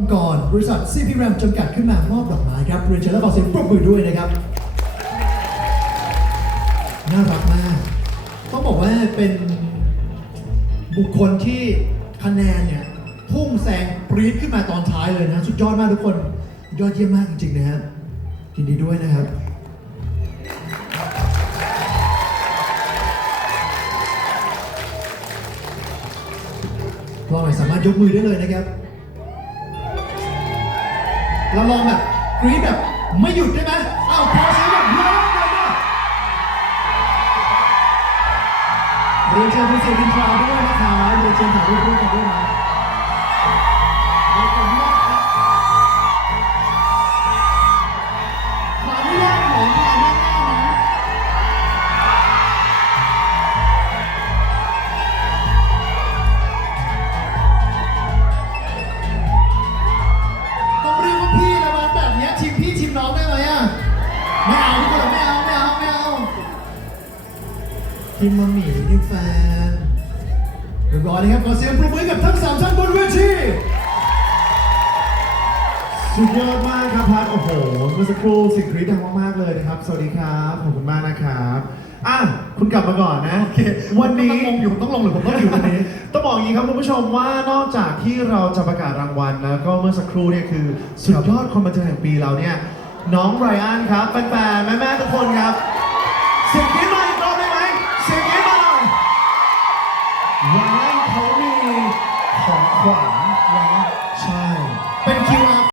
องค์กรบริษัท CP RAM จำกัดขึ้นมามอบดอกไม้ครับเรียนเชิญและขอเสียงปรบมือด้วยนะครับ น่ารักมาก ต้องบอกว่าเป็นบุคคลที่คะแนนเนี่ย พุ่งแซงปรี๊ดขึ้นมาตอนท้ายเลยนะ สุดยอดมากทุกคน ยอดเยี่ยมมากจริงๆนะครับยินดีด้วยนะครับลองหน่อยสามารถยกมือได้เลยนะครับ เราลองแบบกรี๊ดแบบไม่หยุดได้ไหมอ้าวขอเสียงแบบเยอะเลยนะเรียนเชิญคุณเซรินทราด้วยนะคะเรียนเชิญถ่ายรูปร่วมกันด้วยนะ ทีมมัมมี่นิวแฟนเรียบร้อยนะครับขอเสียงปรบมือให้กับทั้งสามท่านบนเวทีสุดยอดมากครับพัดโอ้โหเมื่อสักครู่เสิ่งกรี๊ดดังมากๆเลยนะครับ สวัสดีครับขอบคุณมากนะครับอะคุณกลับมาก่อนนะโอเควันนี้ผมต้องลงอยู่ผมต้องลงหรือผมต้องอยู่วันนี้ ต้องบอกอย่างนี้ครับคุณผู้ชมว่านอกจากที่เราจะประกาศรางวัลแล้วก็เมื่อสักครู่เนี่ยคือสุดยอดคนบันเทิงแห่งปีเราเนี่ยน้องไรอันครับแฟนๆแม่ๆทุกคนครับ ขวางนะ ใช่ เป็น QR